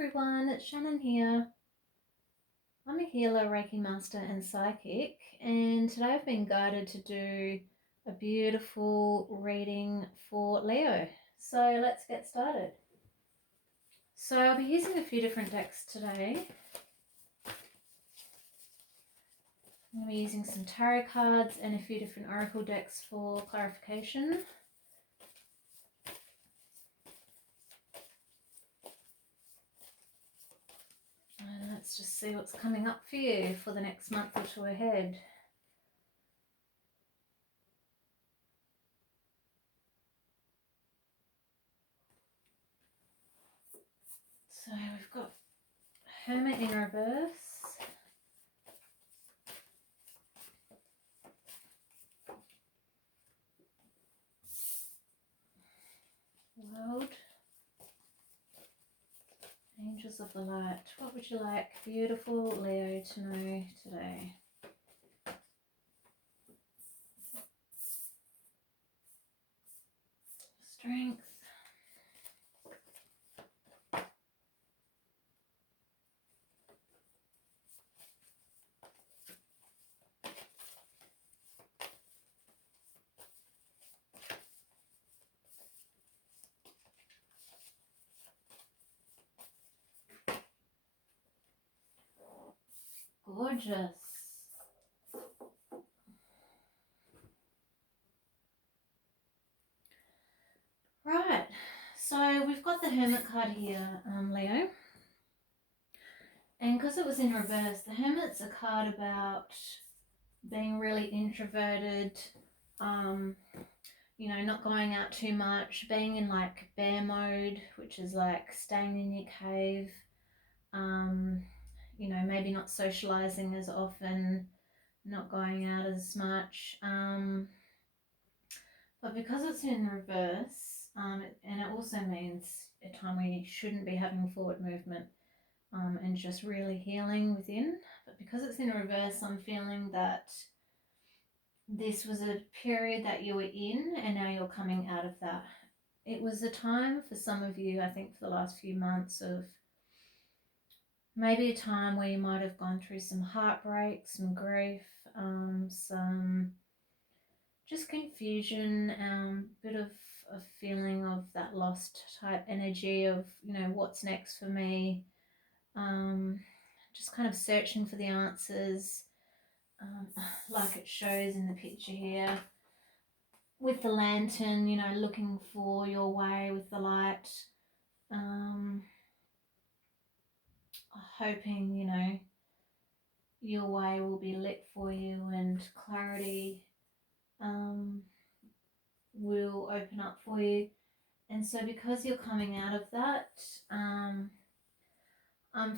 everyone, it's Shannon here. I'm a healer, Reiki Master and Psychic, and today I've been guided to do a beautiful reading for Leo. So let's get started. So I'll be using a few different decks today. I'm going to be using some tarot cards and a few different oracle decks for clarification. And let's just see what's coming up for you for the next month or two ahead. So we've got Hermit in reverse, World, Angels of the Light. What would you like, beautiful Leo, to know today? Strength. Gorgeous. Right, so we've got the Hermit card here, Leo. And because it was in reverse, the Hermit's a card about being really introverted, you know, not going out too much, being in like bear mode, which is like staying in your cave, you know, maybe not socializing as often, not going out as much. But because it's in reverse, and it also means a time where you shouldn't be having forward movement and just really healing within. But because it's in reverse, I'm feeling that this was a period that you were in and now you're coming out of that. It was a time for some of you, I think for the last few months, of maybe a time where you might have gone through some heartbreak, some grief, some just confusion, bit of a feeling of that lost type energy of, you know, what's next for me, just kind of searching for the answers, like it shows in the picture here with the lantern, you know, looking for your way with the light, hoping, you know, your way will be lit for you and clarity will open up for you. And so because you're coming out of that, I'm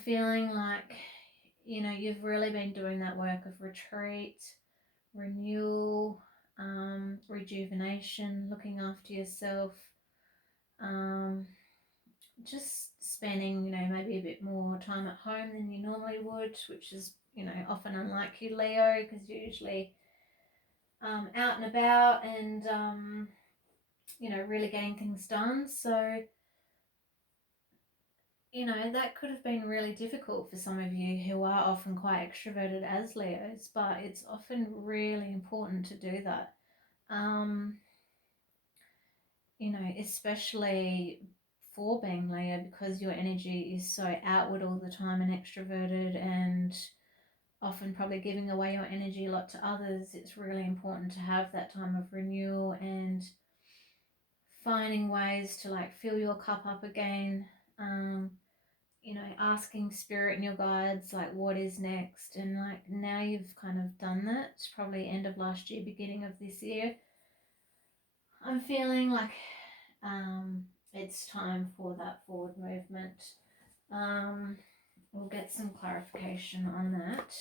feeling like, you know, you've really been doing that work of retreat, renewal, rejuvenation, looking after yourself, just spending, you know, maybe a bit more time at home than you normally would, which is, you know, often unlike you, Leo, because you're usually out and about and, you know, really getting things done. So, you know, that could have been really difficult for some of you who are often quite extroverted as Leos, but it's often really important to do that. You know, especially for being Leo, because your energy is so outward all the time and extroverted and often probably giving away your energy a lot to others. It's really important to have that time of renewal and finding ways to like fill your cup up again. You know, asking spirit and your guides like what is next, and like now you've kind of done that, probably end of last year, beginning of this year. I'm feeling like it's time for that forward movement. We'll get some clarification on that.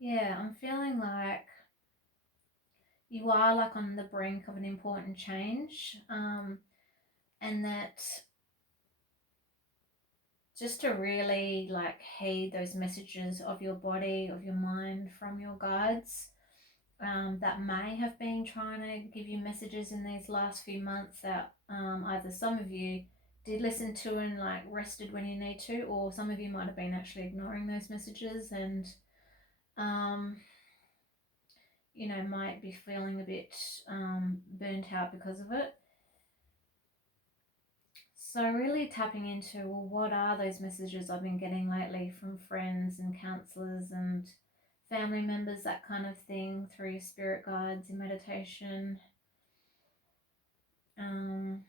Yeah, I'm feeling like you are like on the brink of an important change, and that just to really like heed those messages of your body, of your mind from your guides, that may have been trying to give you messages in these last few months that either some of you did listen to and like rested when you need to, or some of you might have been actually ignoring those messages and um, might be feeling a bit burnt out because of it. So really tapping into, well, what are those messages I've been getting lately from friends and counselors and family members, that kind of thing, through your spirit guides in meditation. Um,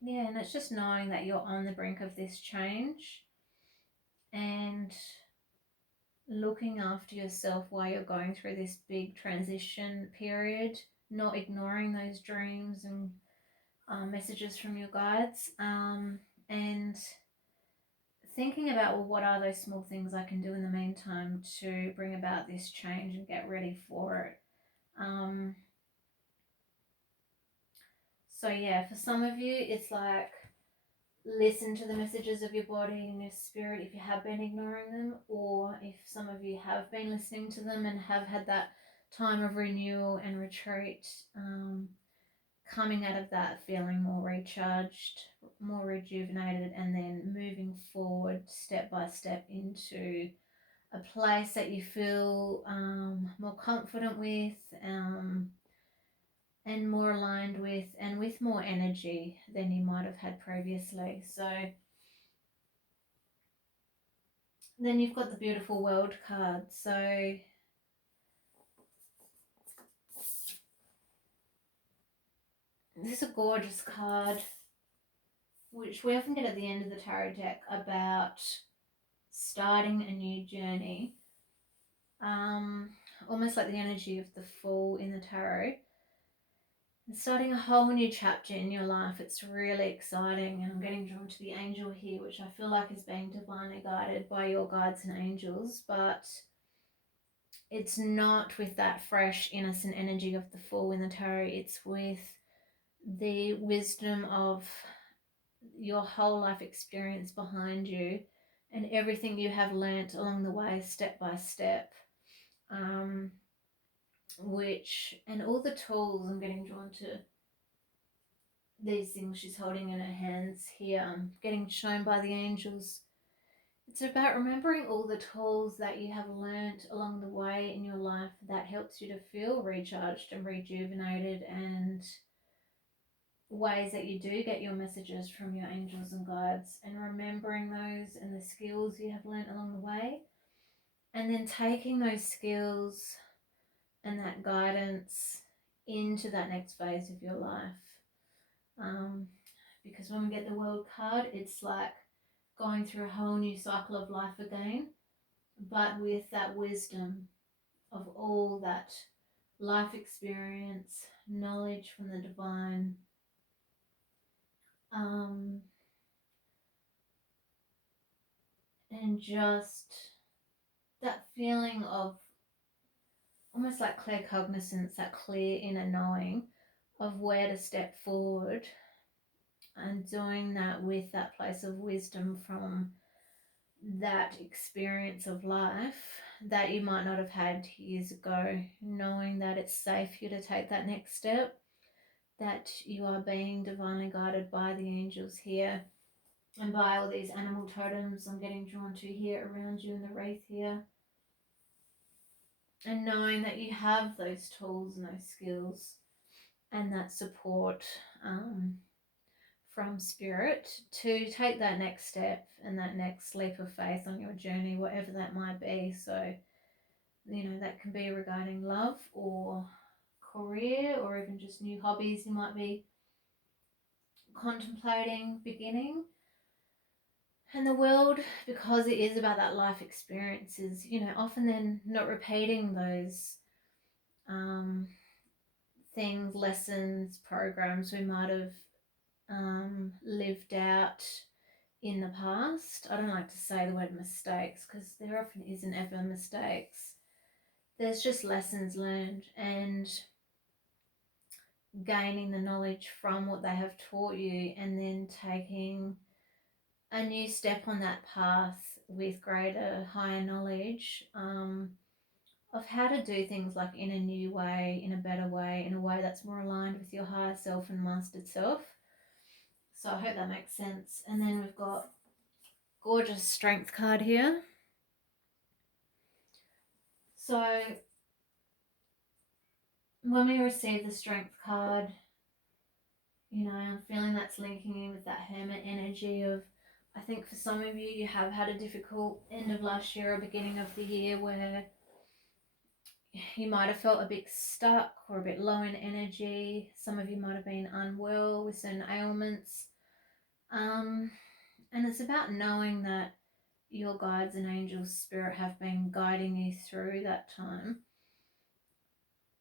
yeah, and it's just knowing that you're on the brink of this change and looking after yourself while you're going through this big transition period, not ignoring those dreams and messages from your guides, and thinking about, well, what are those small things I can do in the meantime to bring about this change and get ready for it. So yeah, for some of you, it's like listen to the messages of your body and your spirit if you have been ignoring them, or if some of you have been listening to them and have had that time of renewal and retreat, coming out of that feeling more recharged, more rejuvenated, and then moving forward step by step into a place that you feel more confident with, and more aligned with, and with more energy than you might have had previously. So then you've got the beautiful world card. So this is a gorgeous card, which we often get at the end of the tarot deck, about starting a new journey. Almost like the energy of the Fool in the tarot. And starting a whole new chapter in your life. It's really exciting, and I'm getting drawn to the angel here, which I feel like is being divinely guided by your guides and angels, but it's not with that fresh, innocent energy of the Fool in the tarot. It's with the wisdom of your whole life experience behind you and everything you have learnt along the way, step by step. And all the tools, I'm getting drawn to these things she's holding in her hands here, getting shown by the angels. It's about remembering all the tools that you have learnt along the way in your life that helps you to feel recharged and rejuvenated, and ways that you do get your messages from your angels and guides, and remembering those and the skills you have learnt along the way, and then taking those skills and that guidance into that next phase of your life. Because when we get the World card, it's like going through a whole new cycle of life again, but with that wisdom of all that life experience, knowledge from the divine, and just that feeling of almost like claircognizance, that clear inner knowing of where to step forward, and doing that with that place of wisdom from that experience of life that you might not have had years ago, knowing that it's safe for you to take that next step, that you are being divinely guided by the angels here and by all these animal totems I'm getting drawn to here around you in the wreath here. And knowing that you have those tools and those skills and that support from spirit to take that next step and that next leap of faith on your journey, whatever that might be. So, that can be regarding love or career, or even just new hobbies you might be contemplating beginning. And the world, because it is about that life experiences, often then not repeating those things, lessons, programs we might have lived out in the past. I don't like to say the word mistakes because there often isn't ever mistakes. There's just lessons learned and gaining the knowledge from what they have taught you, and then taking a new step on that path with greater, higher knowledge of how to do things like in a new way, in a better way, in a way that's more aligned with your higher self and mastered self. So I hope that makes sense. And then we've got gorgeous strength card here. So when we receive the strength card, you know, I'm feeling that's linking in with that hermit energy of, I think for some of you, you have had a difficult end of last year or beginning of the year where you might have felt a bit stuck or a bit low in energy. Some of you might have been unwell with certain ailments. And it's about knowing that your guides and angels, spirit, have been guiding you through that time.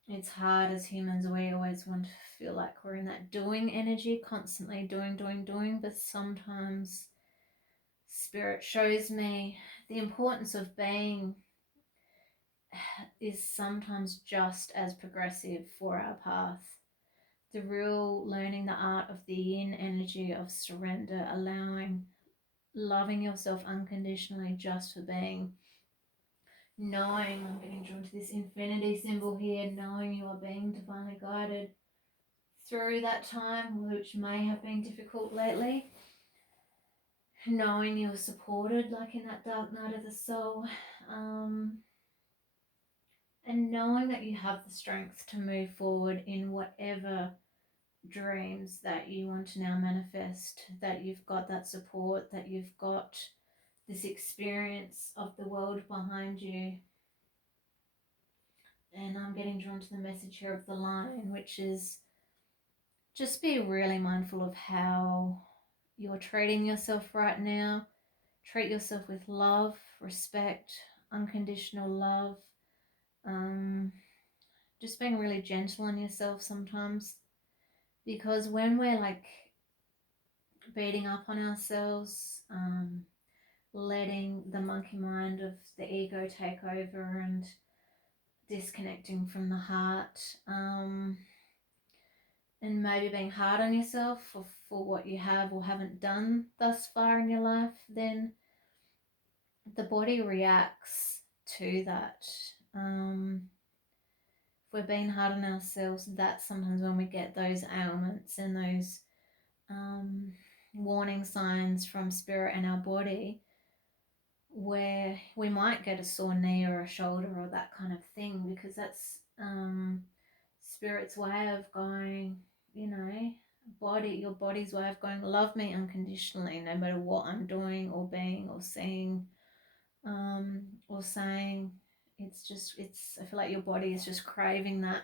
It's hard as humans. We always want to feel like we're in that doing energy, constantly doing, but sometimes spirit shows me the importance of being is sometimes just as progressive for our path. The real learning the art of the yin energy of surrender, allowing, loving yourself unconditionally just for being, knowing, I'm getting drawn to this infinity symbol here, knowing you are being divinely guided through that time, which may have been difficult lately, knowing you're supported like in that dark night of the soul, and knowing that you have the strength to move forward in whatever dreams that you want to now manifest, that you've got that support, that you've got this experience of the world behind you. And I'm getting drawn to the message here of the lion, which is just be really mindful of how you're treating yourself right now. Treat yourself with love, respect, unconditional love. Just being really gentle on yourself sometimes, because when we're like beating up on ourselves, letting the monkey mind of the ego take over and disconnecting from the heart, and maybe being hard on yourself for what you have or haven't done thus far in your life, then the body reacts to that. If we're being hard on ourselves, that's sometimes when we get those ailments and those warning signs from spirit and our body, where we might get a sore knee or a shoulder or that kind of thing, because that's spirit's way of going, you know, your body's way of going, love me unconditionally no matter what I'm doing or being or seeing, or saying. I feel like your body is just craving that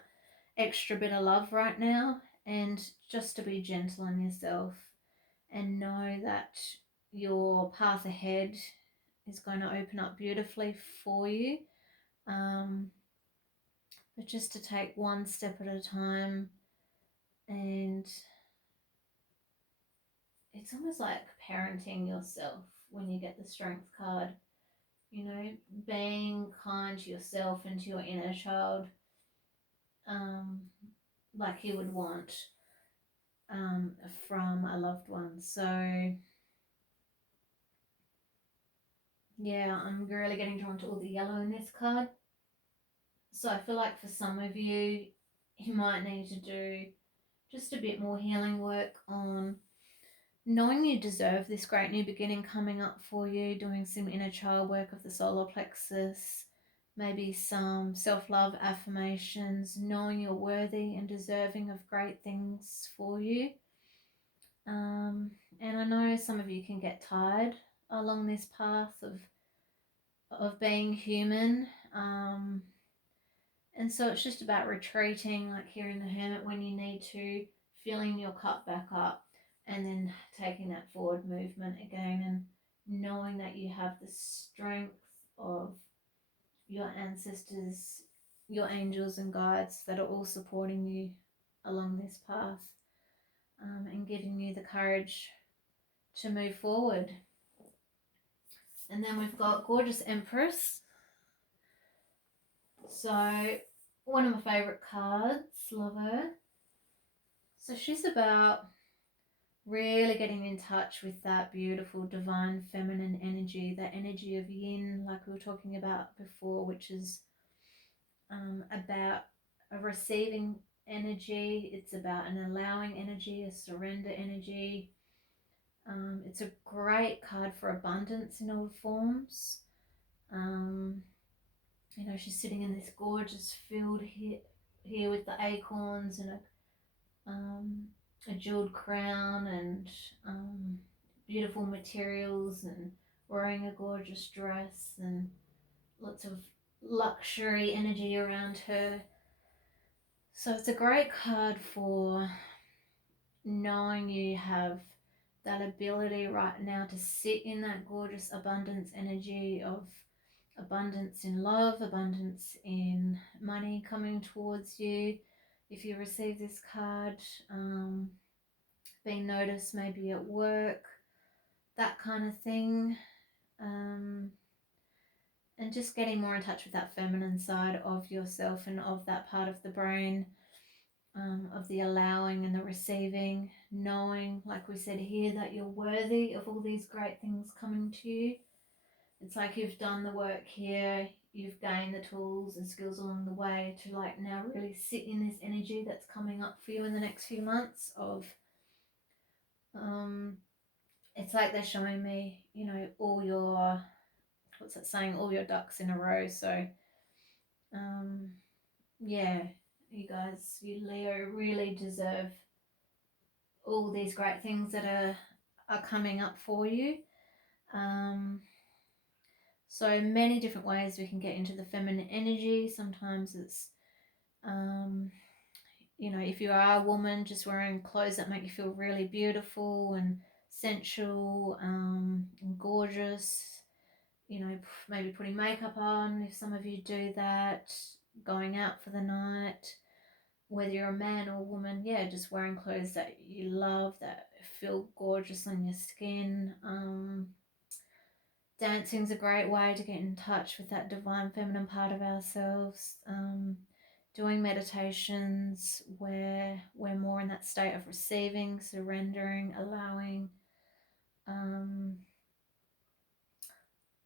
extra bit of love right now, and just to be gentle on yourself and know that your path ahead is going to open up beautifully for you, but just to take one step at a time. And it's almost like parenting yourself when you get the strength card, you know, being kind to yourself and to your inner child, like you would want from a loved one. So yeah, I'm really getting drawn to all the yellow in this card. So I feel like for some of you, you might need to do just a bit more healing work on knowing you deserve this great new beginning coming up for you, doing some inner child work of the solar plexus, maybe some self-love affirmations, knowing you're worthy and deserving of great things for you. And I know some of you can get tired along this path of being human. And so it's just about retreating, like here in the Hermit, when you need to, filling your cup back up, and then taking that forward movement again, and knowing that you have the strength of your ancestors, your angels and guides that are all supporting you along this path. and giving you the courage to move forward. And then we've got gorgeous Empress. So one of my favourite cards, love her. So she's about really getting in touch with that beautiful divine feminine energy, that energy of yin, like we were talking about before, which is about a receiving energy. It's about an allowing energy, a surrender energy. It's a great card for abundance in all forms. You know, she's sitting in this gorgeous field here with the acorns and a jeweled crown and beautiful materials, and wearing a gorgeous dress and lots of luxury energy around her. So it's a great card for knowing you have that ability right now to sit in that gorgeous abundance energy of abundance in love, abundance in money coming towards you. If you receive this card, being noticed maybe at work, that kind of thing. And just getting more in touch with that feminine side of yourself and of that part of the brain, of the allowing and the receiving, knowing, like we said here, that you're worthy of all these great things coming to you. It's like you've done the work here, you've gained the tools and skills along the way to like now really sit in this energy that's coming up for you in the next few months of, it's like they're showing me, you know, all your, what's that saying, all your ducks in a row. So, yeah, you guys, you Leo really deserve all these great things that are coming up for you. So many different ways we can get into the feminine energy. Sometimes it's, you know, if you are a woman, just wearing clothes that make you feel really beautiful and sensual, and gorgeous. You know, maybe putting makeup on if some of you do that, going out for the night. Whether you're a man or a woman, yeah, just wearing clothes that you love, that feel gorgeous on your skin. Dancing's a great way to get in touch with that divine feminine part of ourselves. Doing meditations where we're more in that state of receiving, surrendering, allowing.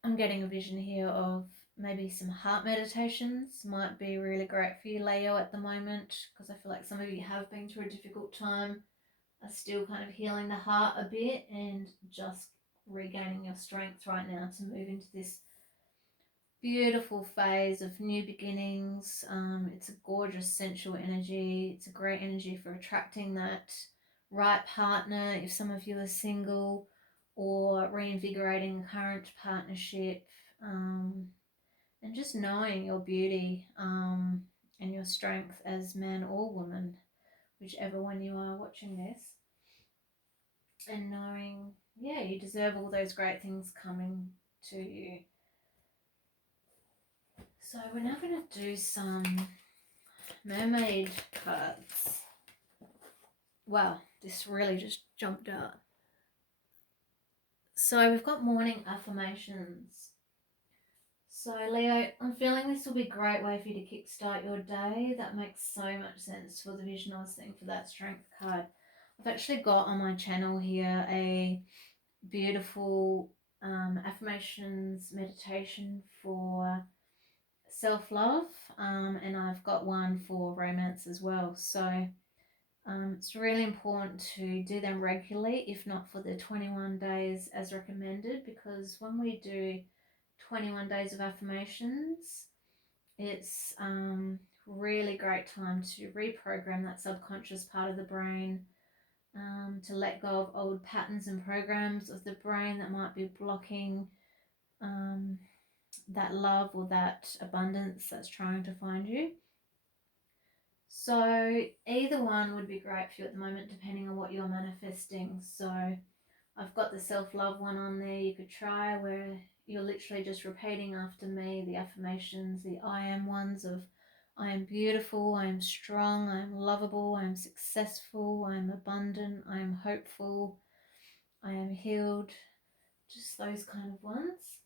I'm getting a vision here of maybe some heart meditations might be really great for you, Leo, at the moment, because I feel like some of you have been through a difficult time, are still kind of healing the heart a bit and just regaining your strength right now to move into this beautiful phase of new beginnings. It's a gorgeous sensual energy. It's a great energy for attracting that right partner if some of you are single, or reinvigorating a current partnership, and just knowing your beauty, and your strength as man or woman, whichever one you are watching this, and knowing, yeah, you deserve all those great things coming to you. So we're now going to do some mermaid cards. Wow, this really just jumped out. So we've got morning affirmations. So Leo, I'm feeling this will be a great way for you to kickstart your day. That makes so much sense for the vision I was seeing for that strength card. I've actually got on my channel here a beautiful affirmations meditation for self-love, and I've got one for romance as well. So it's really important to do them regularly, if not for the 21 days as recommended, because when we do 21 days of affirmations, it's really great time to reprogram that subconscious part of the brain, to let go of old patterns and programs of the brain that might be blocking that love or that abundance that's trying to find you. So either one would be great for you at the moment, depending on what you're manifesting. So I've got the self-love one on there you could try, where you're literally just repeating after me the affirmations, the I am ones of I am beautiful, I am strong, I am lovable, I am successful, I am abundant, I am hopeful, I am healed. Just those kind of ones.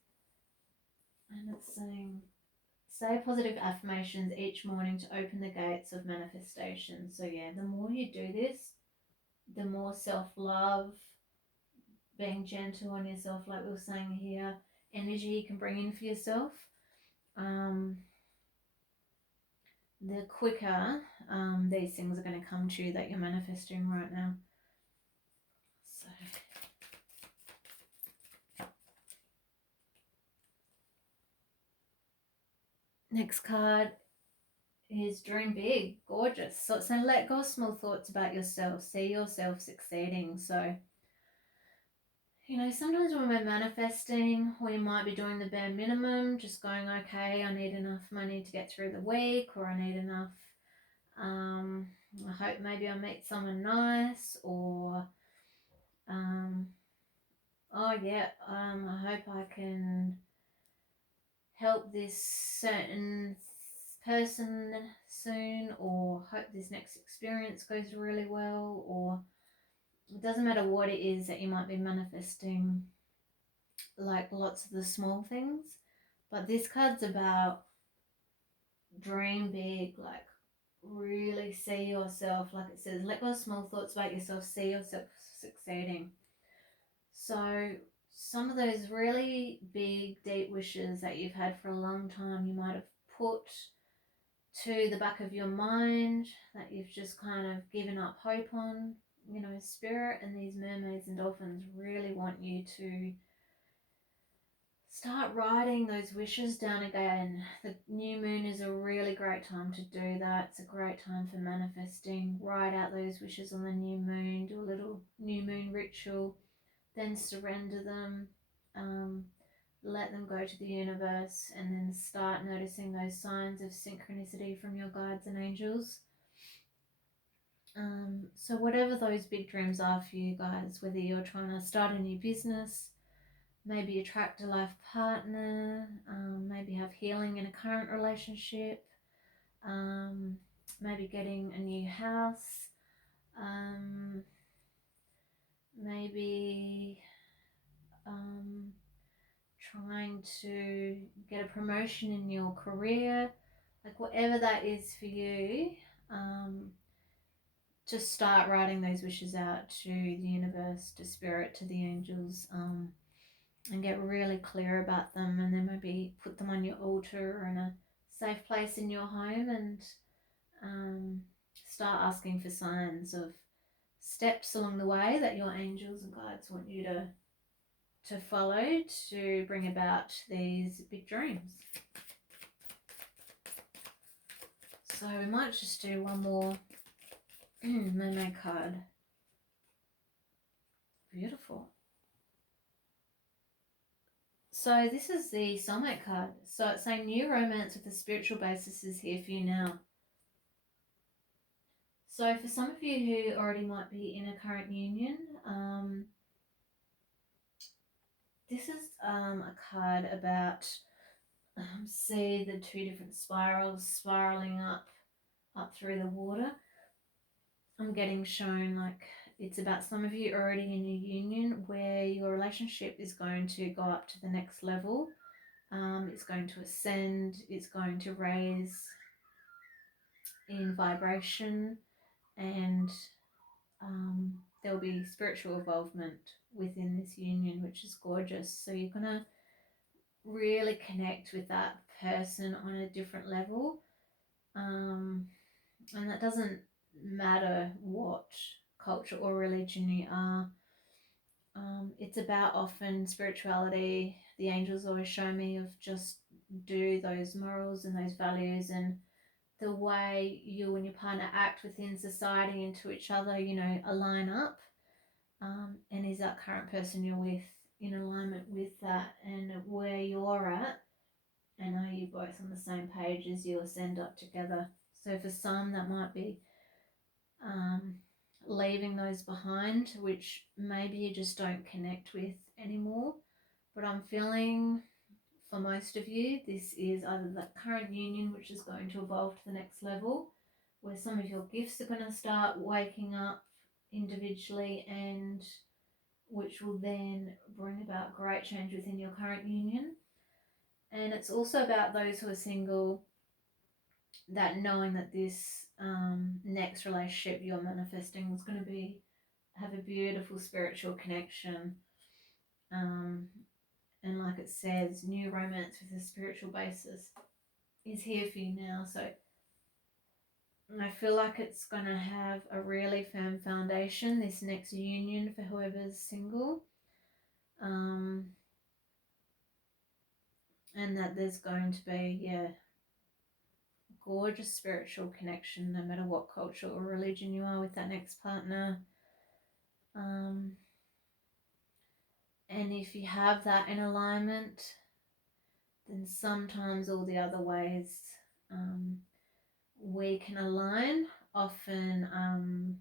And it's saying, say positive affirmations each morning to open the gates of manifestation. So yeah, the more you do this, the more self-love, being gentle on yourself, like we were saying here, energy you can bring in for yourself, the quicker these things are going to come to you that you're manifesting right now. So next card is dream big, gorgeous. So it's saying let go of small thoughts about yourself, see yourself succeeding. So, you know, sometimes when we're manifesting, we might be doing the bare minimum, just going, okay, I need enough money to get through the week, or I need enough, I hope maybe I meet someone nice, or, oh yeah, I hope I can help this certain person soon, or hope this next experience goes really well, or it doesn't matter what it is that you might be manifesting, like lots of the small things. But this card's about dream big, like really see yourself, like it says, let go of small thoughts about yourself, see yourself succeeding. So some of those really big, deep wishes that you've had for a long time, you might have put to the back of your mind, that you've just kind of given up hope on. You know, spirit and these mermaids and dolphins really want you to start writing those wishes down again. The new moon is a really great time to do that. It's a great time for manifesting. Write out those wishes on the new moon, do a little new moon ritual, then surrender them, let them go to the universe, and then start noticing those signs of synchronicity from your guides and angels. So whatever those big dreams are for you guys, whether you're trying to start a new business, maybe attract a life partner, maybe have healing in a current relationship, maybe getting a new house, maybe trying to get a promotion in your career, like whatever that is for you, just start writing those wishes out to the universe, to spirit, to the angels, and get really clear about them, and then maybe put them on your altar or in a safe place in your home, and start asking for signs of steps along the way that your angels and guides want you to follow to bring about these big dreams. So we might just do one more mermaid card. Beautiful. So this is the soulmate card. So it's saying new romance with a spiritual basis is here for you now. So for some of you who already might be in a current union, this is a card about, see the two different spirals spiraling up through the water. I'm getting shown like it's about some of you already in a union where your relationship is going to go up to the next level. It's going to ascend, it's going to raise in vibration, and there'll be spiritual involvement within this union, which is gorgeous. So you're going to really connect with that person on a different level. And that doesn't matter what culture or religion you are. It's about often spirituality. The angels always show me of just do those morals and those values, and the way you and your partner act within society and to each other, you know, align up. And is that current person you're with in alignment with that, and where you're at, and are you both on the same page as you ascend up together? So for some that might be leaving those behind, which maybe you just don't connect with anymore. But I'm feeling for most of you, this is either the current union, which is going to evolve to the next level, where some of your gifts are going to start waking up individually, and which will then bring about great change within your current union. And it's also about those who are single, that knowing that this next relationship you're manifesting is going to have a beautiful spiritual connection. And like it says, new romance with a spiritual basis is here for you now. So I feel like it's going to have a really firm foundation, this next union, for whoever's single. And that there's going to be, gorgeous spiritual connection, no matter what culture or religion you are with that next partner. And if you have that in alignment, then sometimes all the other ways we can align often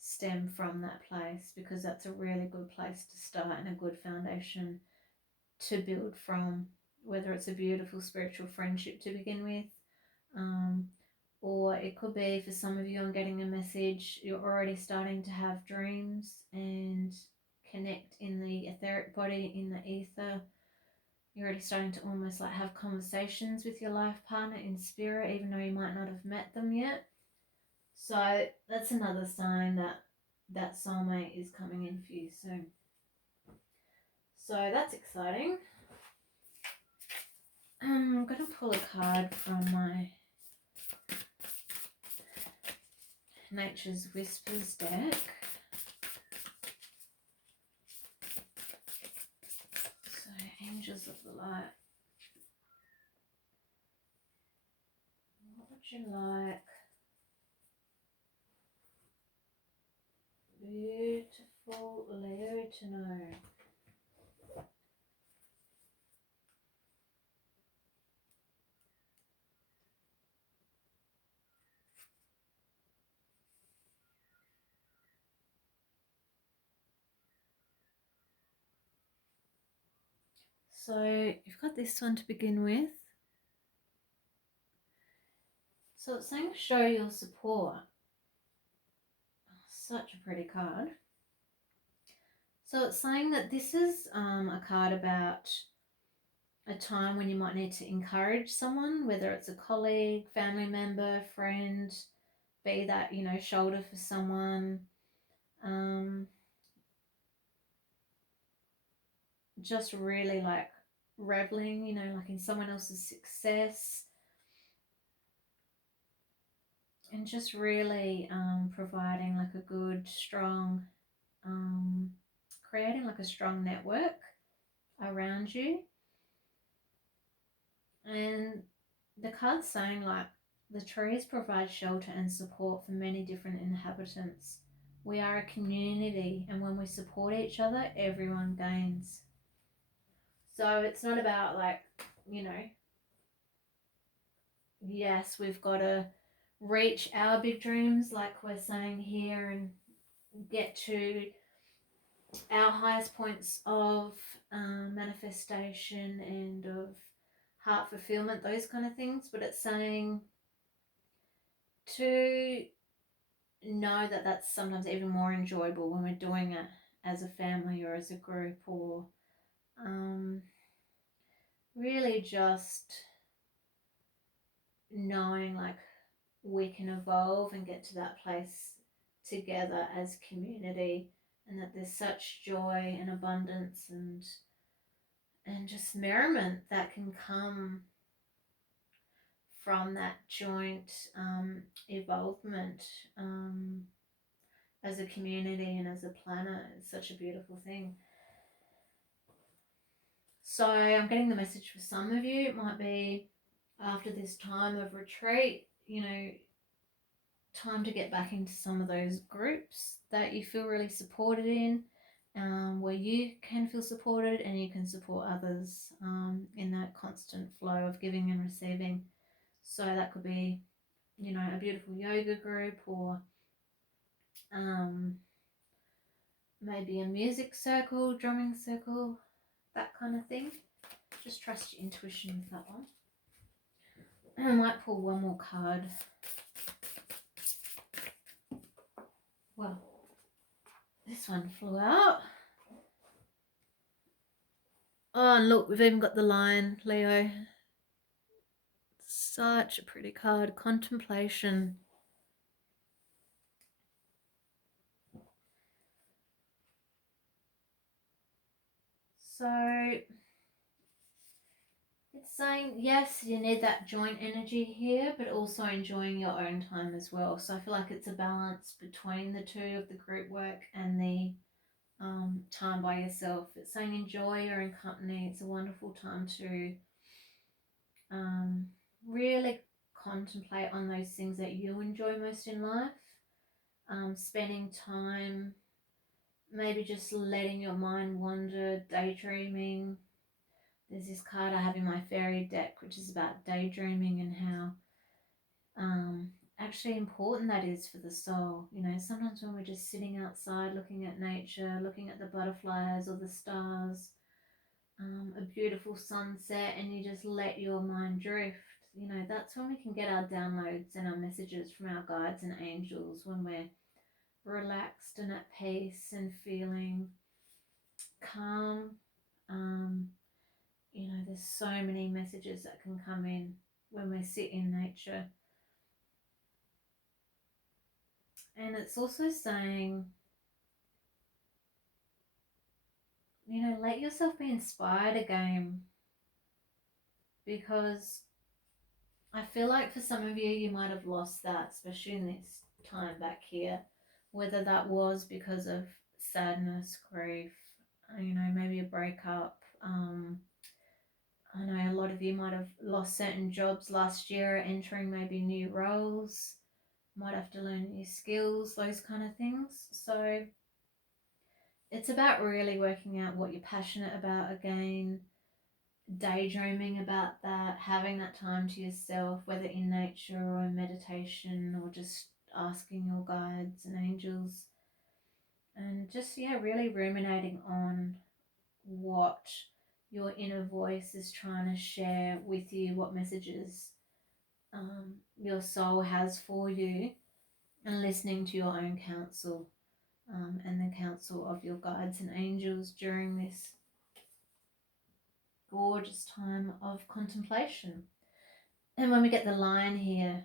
stem from that place, because that's a really good place to start and a good foundation to build from, whether it's a beautiful spiritual friendship to begin with, or it could be, for some of you, I'm getting a message, you're already starting to have dreams and connect in the etheric body, in the ether. You're already starting to almost like have conversations with your life partner in spirit, even though you might not have met them yet. So that's another sign that that soulmate is coming in for you soon. So that's exciting. I'm going to pull a card from my Nature's Whispers deck. So, Angels of the Light. What would you like beautiful Leo to know? So you've got this one to begin with. So it's saying show your support. Such a pretty card. So it's saying that this is a card about a time when you might need to encourage someone, whether it's a colleague, family member, friend, be that, shoulder for someone. Just really like reveling, like in someone else's success, and just really providing like a good, strong, creating like a strong network around you. And the card's saying like the trees provide shelter and support for many different inhabitants. We are a community, and when we support each other, everyone gains. So it's not about like, yes, we've got to reach our big dreams, like we're saying here, and get to our highest points of manifestation and of heart fulfillment, those kind of things. But it's saying to know that that's sometimes even more enjoyable when we're doing it as a family or as a group, or really just knowing like we can evolve and get to that place together as community, and that there's such joy and abundance and just merriment that can come from that joint evolvement as a community and as a planet. It's such a beautiful thing. So I'm getting the message for some of you, it might be after this time of retreat, time to get back into some of those groups that you feel really supported in, where you can feel supported and you can support others in that constant flow of giving and receiving. So that could be, a beautiful yoga group, or maybe a music circle, drumming circle, that kind of thing. Just trust your intuition with that one. And I might pull one more card. Well, this one flew out. Oh, and look, we've even got the lion, Leo. Such a pretty card. Contemplation. So it's saying, yes, you need that joint energy here, but also enjoying your own time as well. So I feel like it's a balance between the two of the group work and the time by yourself. It's saying enjoy your own company. It's a wonderful time to really contemplate on those things that you enjoy most in life. Spending time, maybe just letting your mind wander, daydreaming. There's this card I have in my fairy deck, which is about daydreaming and how actually important that is for the soul. You know, sometimes when we're just sitting outside looking at nature, looking at the butterflies or the stars, a beautiful sunset, and you just let your mind drift, you know, that's when we can get our downloads and our messages from our guides and angels, when we're relaxed and at peace and feeling calm. You know, there's so many messages that can come in when we sit in nature. And it's also saying, you know, let yourself be inspired again, because I feel like for some of you, you might have lost that, especially in this time back here, whether that was because of sadness, grief, you know, maybe a breakup. I know a lot of you might have lost certain jobs last year, entering maybe new roles, might have to learn new skills, those kind of things. So it's about really working out what you're passionate about again, daydreaming about that, having that time to yourself, whether in nature or in meditation or just asking your guides and angels, and just, yeah, really ruminating on what your inner voice is trying to share with you, what messages your soul has for you, and listening to your own counsel and the counsel of your guides and angels during this gorgeous time of contemplation. And when we get the lion here,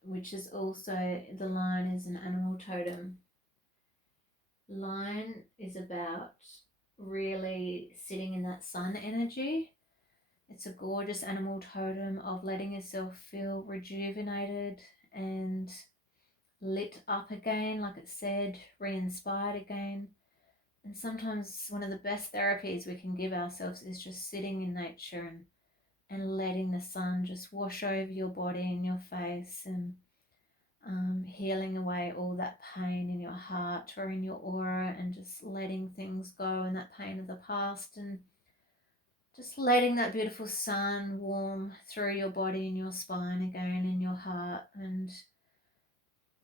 which is also, the lion is an animal totem. Lion is about really sitting in that sun energy. It's a gorgeous animal totem of letting yourself feel rejuvenated and lit up again, like it said, re-inspired again. And sometimes one of the best therapies we can give ourselves is just sitting in nature and letting the sun just wash over your body and your face, and healing away all that pain in your heart or in your aura, and just letting things go and that pain of the past, and just letting that beautiful sun warm through your body and your spine again, in your heart, and,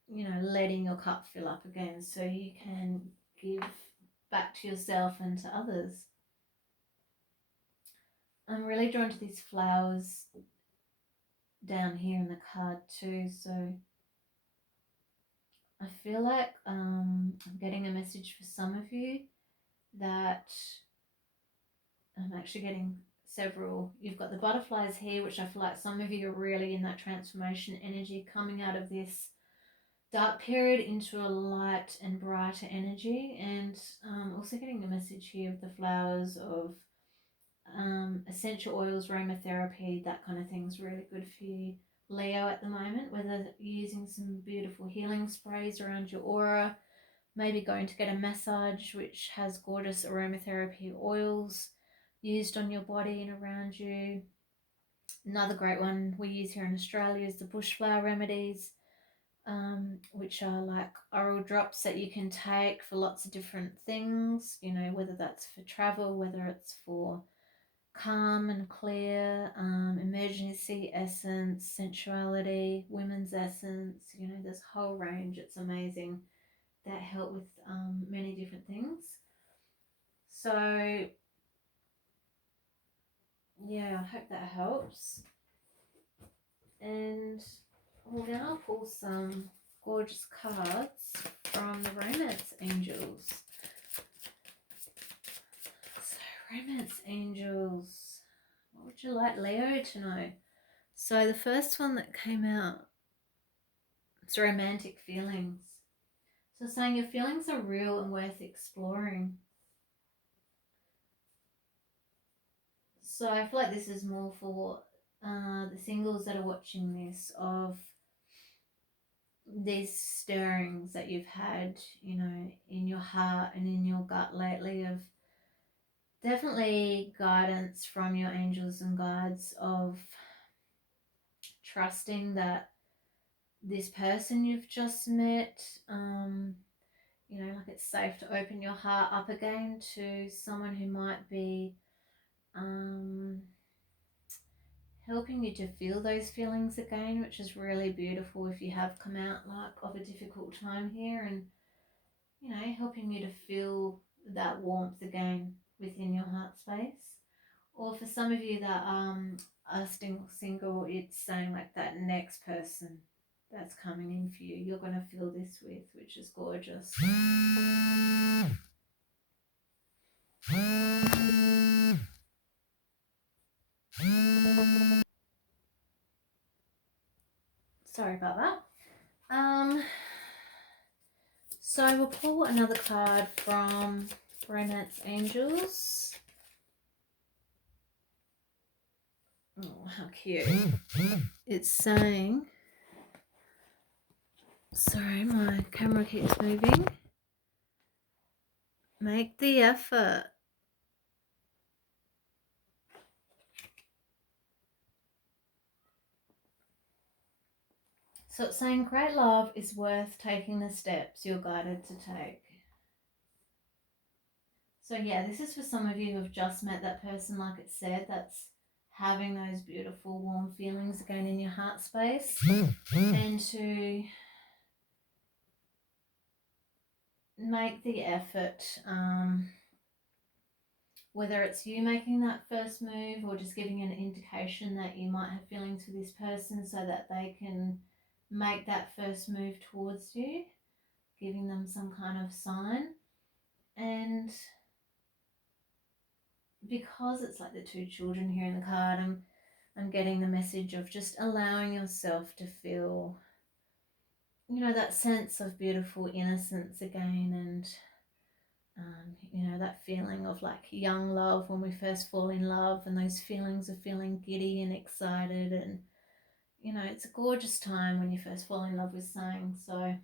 you know, letting your cup fill up again so you can give back to yourself and to others. I'm really drawn to these flowers down here in the card too, so I feel like I'm getting a message for some of you that I'm actually getting several. You've got the butterflies here, which I feel like some of you are really in that transformation energy, coming out of this dark period into a light and brighter energy. And also getting a message here of the flowers, of essential oils, aromatherapy, that kind of thing is really good for you, Leo, at the moment, whether you're using some beautiful healing sprays around your aura, maybe going to get a massage which has gorgeous aromatherapy oils used on your body and around you. Another great one we use here in Australia is the bushflower remedies, which are like oral drops that you can take for lots of different things, you know, whether that's for travel, whether it's for calm and clear, emergency essence, sensuality, women's essence, you know, there's a whole range. It's amazing, that help with many different things. So yeah, I hope that helps. And we'll now pull some gorgeous cards from the Romance Angels. So, Romance Angels, what would you like Leo to know? So, the first one that came out, it's romantic feelings. So, saying your feelings are real and worth exploring. So, I feel like this is more for the singles that are watching this, of these stirrings that you've had, in your heart and in your gut lately, of definitely guidance from your angels and guides, of trusting that this person you've just met, like it's safe to open your heart up again to someone who might be helping you to feel those feelings again, which is really beautiful if you have come out like of a difficult time here, and helping you to feel that warmth again within your heart space. Or for some of you that are still single, it's saying like that next person that's coming in for you, you're going to feel this with, which is gorgeous. Sorry about that. So we'll pull another card from Romance Angels. Oh, how cute. It's saying, sorry, my camera keeps moving. Make the effort. So it's saying great love is worth taking the steps you're guided to take. So yeah, this is for some of you who have just met that person, like it said, that's having those beautiful warm feelings again in your heart space, and to make the effort, whether it's you making that first move or just giving an indication that you might have feelings for this person so that they can make that first move towards you, giving them some kind of sign. And because it's like the two children here in the card, I'm getting the message of just allowing yourself to feel, that sense of beautiful innocence again, and that feeling of like young love when we first fall in love, and those feelings of feeling giddy and excited, and it's a gorgeous time when you first fall in love with something. So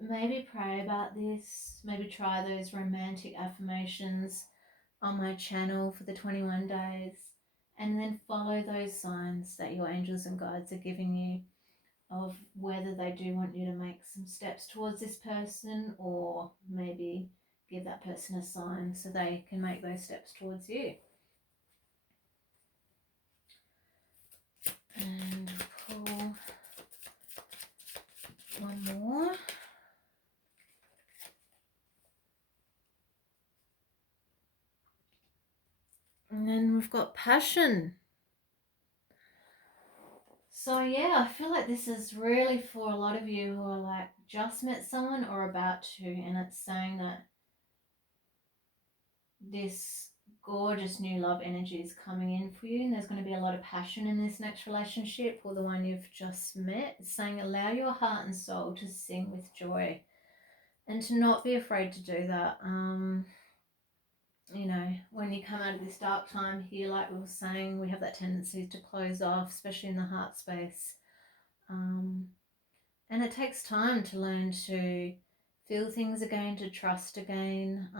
maybe pray about this, maybe try those romantic affirmations on my channel for the 21 days, and then follow those signs that your angels and guides are giving you, of whether they do want you to make some steps towards this person, or maybe give that person a sign so they can make those steps towards you. And pull one more. And then we've got passion. So yeah, I feel like this is really for a lot of you who are like just met someone or about to, and it's saying that this gorgeous new love energy is coming in for you, and there's going to be a lot of passion in this next relationship, or the one you've just met. It's saying allow your heart and soul to sing with joy, and to not be afraid to do that. When you come out of this dark time here, like we were saying, we have that tendency to close off, especially in the heart space. And it takes time to learn to feel things again, to trust again,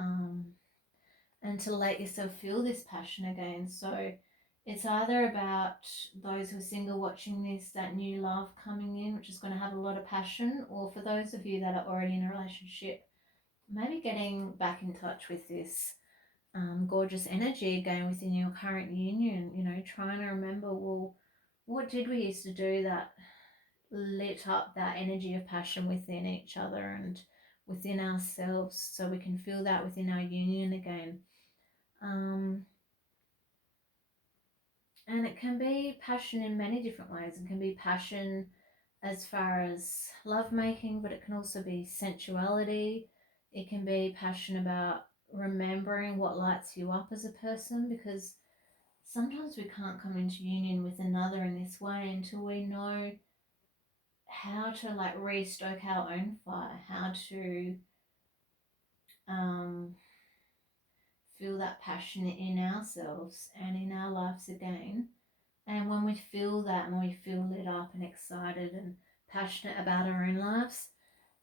and to let yourself feel this passion again. So it's either about those who are single watching this, that new love coming in, which is going to have a lot of passion, or for those of you that are already in a relationship, maybe getting back in touch with this gorgeous energy again within your current union, trying to remember, well, what did we used to do that lit up that energy of passion within each other and within ourselves, so we can feel that within our union again. And it can be passion in many different ways. It can be passion as far as lovemaking, but it can also be sensuality. It can be passion about remembering what lights you up as a person, because sometimes we can't come into union with another in this way until we know how to like re-stoke our own fire, how to um, feel that passion in ourselves and in our lives again. And when we feel that and we feel lit up and excited and passionate about our own lives,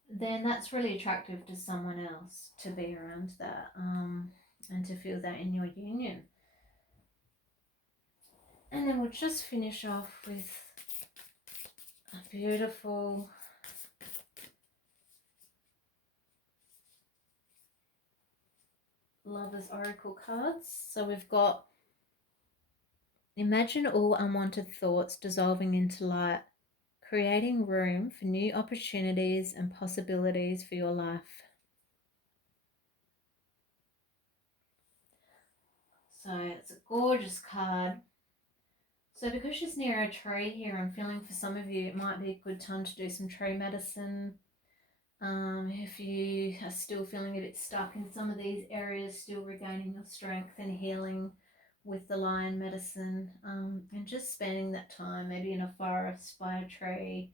then that's really attractive to someone else to be around that, and to feel that in your union. And then we'll just finish off with a beautiful Lovers Oracle cards. So we've got, imagine all unwanted thoughts dissolving into light, creating room for new opportunities and possibilities for your life. So it's a gorgeous card. So because she's near a tree here, I'm feeling for some of you it might be a good time to do some tree medicine. If you are still feeling a bit stuck in some of these areas, still regaining your strength and healing with the lion medicine, and just spending that time maybe in a forest by a tree,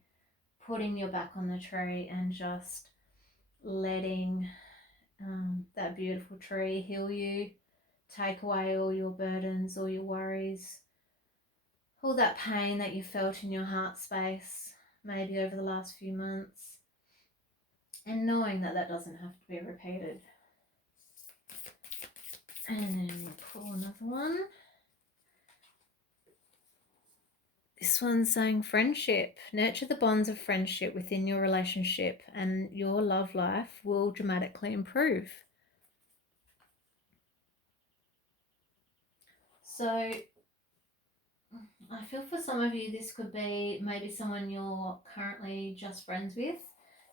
putting your back on the tree and just letting that beautiful tree heal you, take away all your burdens, all your worries, all that pain that you felt in your heart space, maybe over the last few months, and knowing that that doesn't have to be repeated. And then we'll pull another one. This one's saying friendship. Nurture the bonds of friendship within your relationship and your love life will dramatically improve. So I feel for some of you this could be maybe someone you're currently just friends with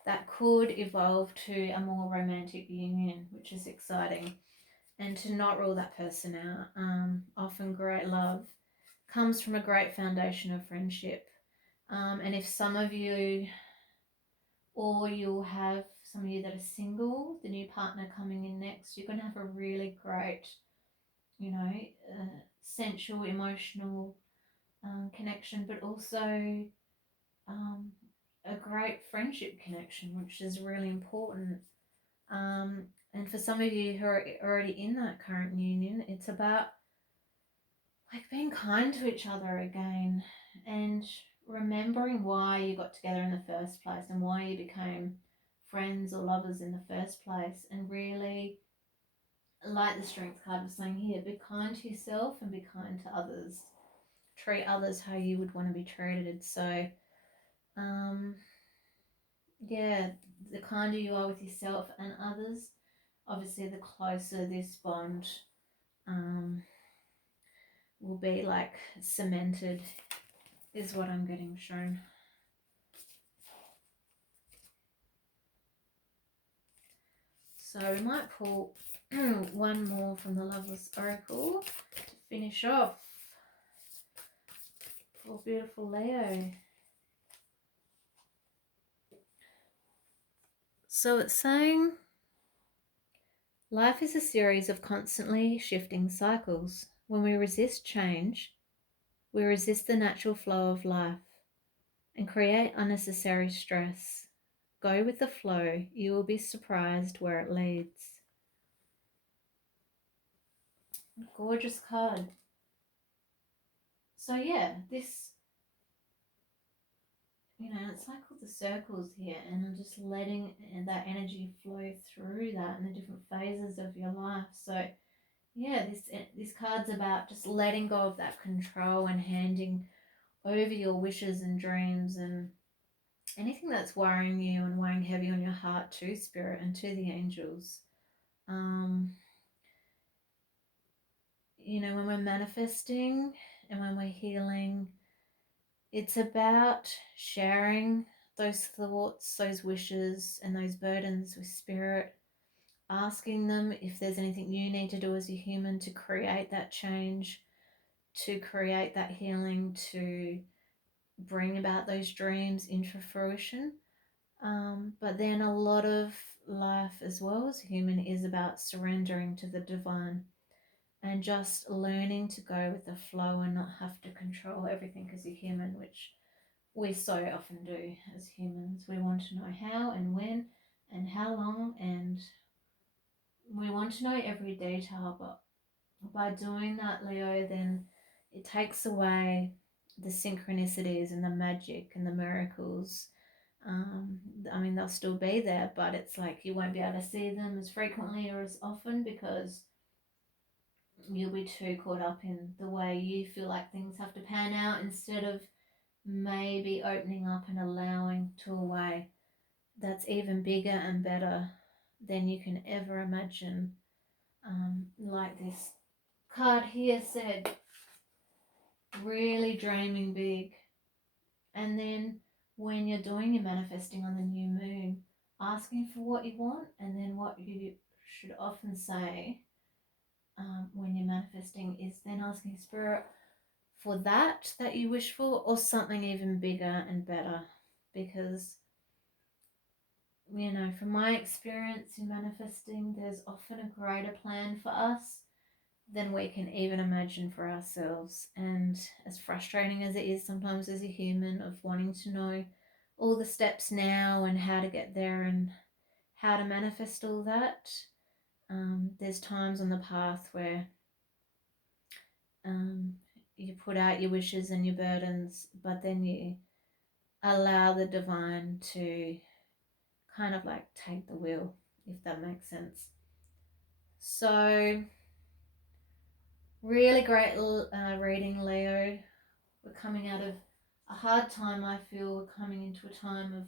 that could evolve to a more romantic union, which is exciting. And to not rule that person out. Often great love comes from a great foundation of friendship. And if some of you, or you'll have some of you that are single, the new partner coming in next, you're going to have a really great, sensual, emotional connection, but also a great friendship connection, which is really important. And for some of you who are already in that current union, it's about like being kind to each other again and remembering why you got together in the first place and why you became friends or lovers in the first place, and really, like the strength card was saying here, be kind to yourself and be kind to others. Treat others how you would want to be treated. So yeah, the kinder you are with yourself and others, obviously the closer this bond will be like cemented, is what I'm getting shown. So we might pull one more from the Loveless Oracle to finish off for beautiful Leo. So it's saying life is a series of constantly shifting cycles. When we resist change, we resist the natural flow of life and create unnecessary stress. Go with the flow. You will be surprised where it leads. Gorgeous card. So yeah, this, it's like all the circles here, and I'm just letting that energy flow through that and the different phases of your life. So yeah, this card's about just letting go of that control and handing over your wishes and dreams and anything that's worrying you and weighing heavy on your heart to Spirit and to the angels. When we're manifesting and when we're healing, it's about sharing those thoughts, those wishes, and those burdens with Spirit, asking them if there's anything you need to do as a human to create that change, to create that healing, to bring about those dreams into fruition. But then a lot of life as well as human is about surrendering to the divine and just learning to go with the flow and not have to control everything as a human, which we so often do as humans. We want to know how and when and how long, and we want to know every detail, but by doing that, Leo, then it takes away the synchronicities and the magic and the miracles. I mean, they'll still be there, but it's like you won't be able to see them as frequently or as often because you'll be too caught up in the way you feel like things have to pan out instead of maybe opening up and allowing to a way that's even bigger and better than you can ever imagine. Like this card here said, really dreaming big. And then when you're doing your manifesting on the new moon, asking for what you want, and then what you should often say when you're manifesting is then asking Spirit for that you wish for, or something even bigger and better. Because, you know, from my experience in manifesting, there's often a greater plan for us than we can even imagine for ourselves. And as frustrating as it is sometimes as a human, of wanting to know all the steps now and how to get there and how to manifest all that, there's times on the path where you put out your wishes and your burdens, but then you allow the divine to kind of like take the wheel, if that makes sense. So really great reading, Leo. We're coming out of a hard time. I feel we're coming into a time of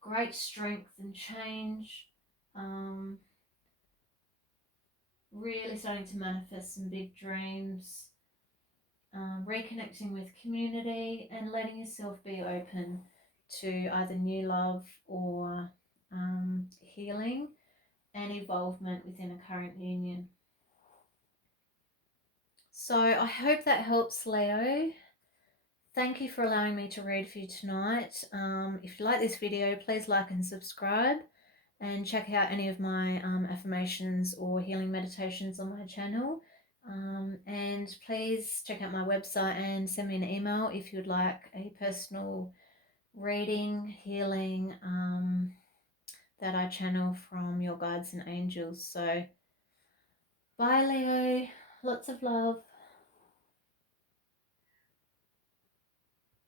great strength and change. Really starting to manifest some big dreams. Reconnecting with community and letting yourself be open to either new love or healing and involvement within a current union. So I hope that helps, Leo. Thank you for allowing me to read for you tonight. If you like this video, please like and subscribe, and check out any of my affirmations or healing meditations on my channel. And please check out my website and send me an email if you'd like a personal reading, healing that I channel from your guides and angels. So bye, Leo. Lots of love.